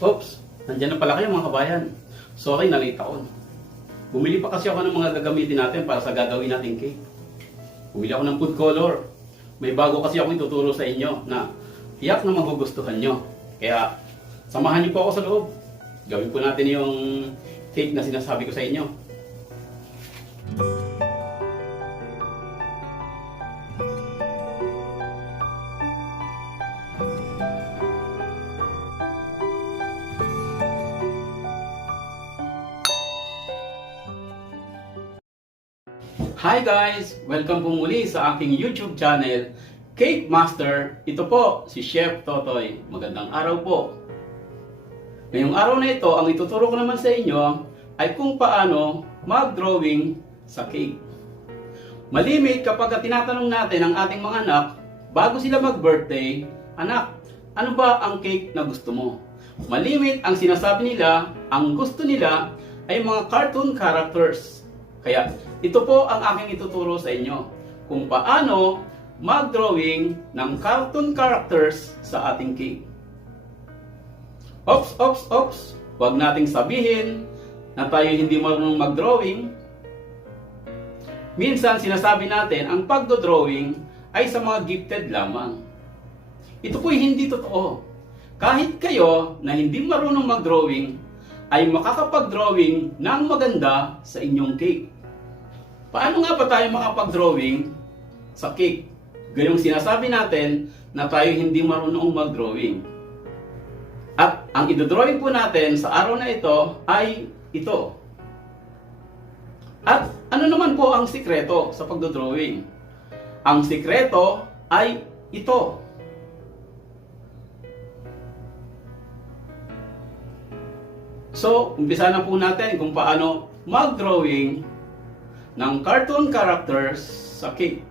Oops, nandyan na pala kayo mga kabayan. Sorry, nalate ako. Bumili pa kasi ako ng mga gagamitin natin para sa gagawin nating cake. Bumili ako ng food color. May bago kasi ako ituturo sa inyo na tiyak na magugustuhan nyo. Kaya, samahan niyo po ako sa loob. Gawin po natin yung cake na sinasabi ko sa inyo. Hi guys! Welcome po muli sa aking YouTube channel, Cake Master. Ito po, si Chef Totoy. Magandang araw po. Ngayong araw na ito, ang ituturo ko naman sa inyo ay kung paano mag-drawing sa cake. Malimit kapag tinatanong natin ang ating mga anak, bago sila mag-birthday, Anak, ano ba ang cake na gusto mo? Malimit ang sinasabi nila, ang gusto nila ay mga cartoon characters. Kaya ito po ang aking ituturo sa inyo kung paano mag-drawing ng cartoon characters sa ating cake. Ops, ops, ops. Huwag nating sabihin na tayo hindi marunong mag-drawing. Minsan sinasabi natin ang pagdo-drawing ay sa mga gifted lamang. Ito po'y hindi totoo. Kahit kayo na hindi marunong mag-drawing ay makakapag-drawing ng maganda sa inyong cake. Paano nga ba tayo makapag-drawing sa cake? Gayong sinasabi natin na tayo hindi marunong mag-drawing. At ang idodrawing po natin sa araw na ito ay ito. At ano naman po ang sikreto sa pagdodrawing? Ang sikreto ay ito. So, umpisa na po natin kung paano mag-drawing ng cartoon characters sa cake.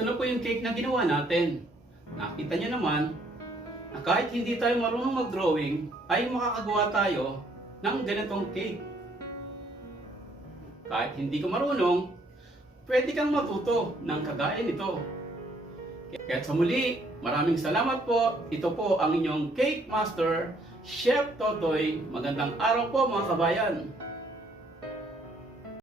Ito na po yung cake na ginawa natin. Nakita niyo naman na kahit hindi tayo marunong mag-drawing, ay makakagawa tayo ng ganitong cake. Kahit hindi ka marunong, pwede kang matuto ng kagaya nito. Kaya sa muli, maraming salamat po. Ito po ang inyong Cake Master, Chef Totoy. Magandang araw po mga kabayan.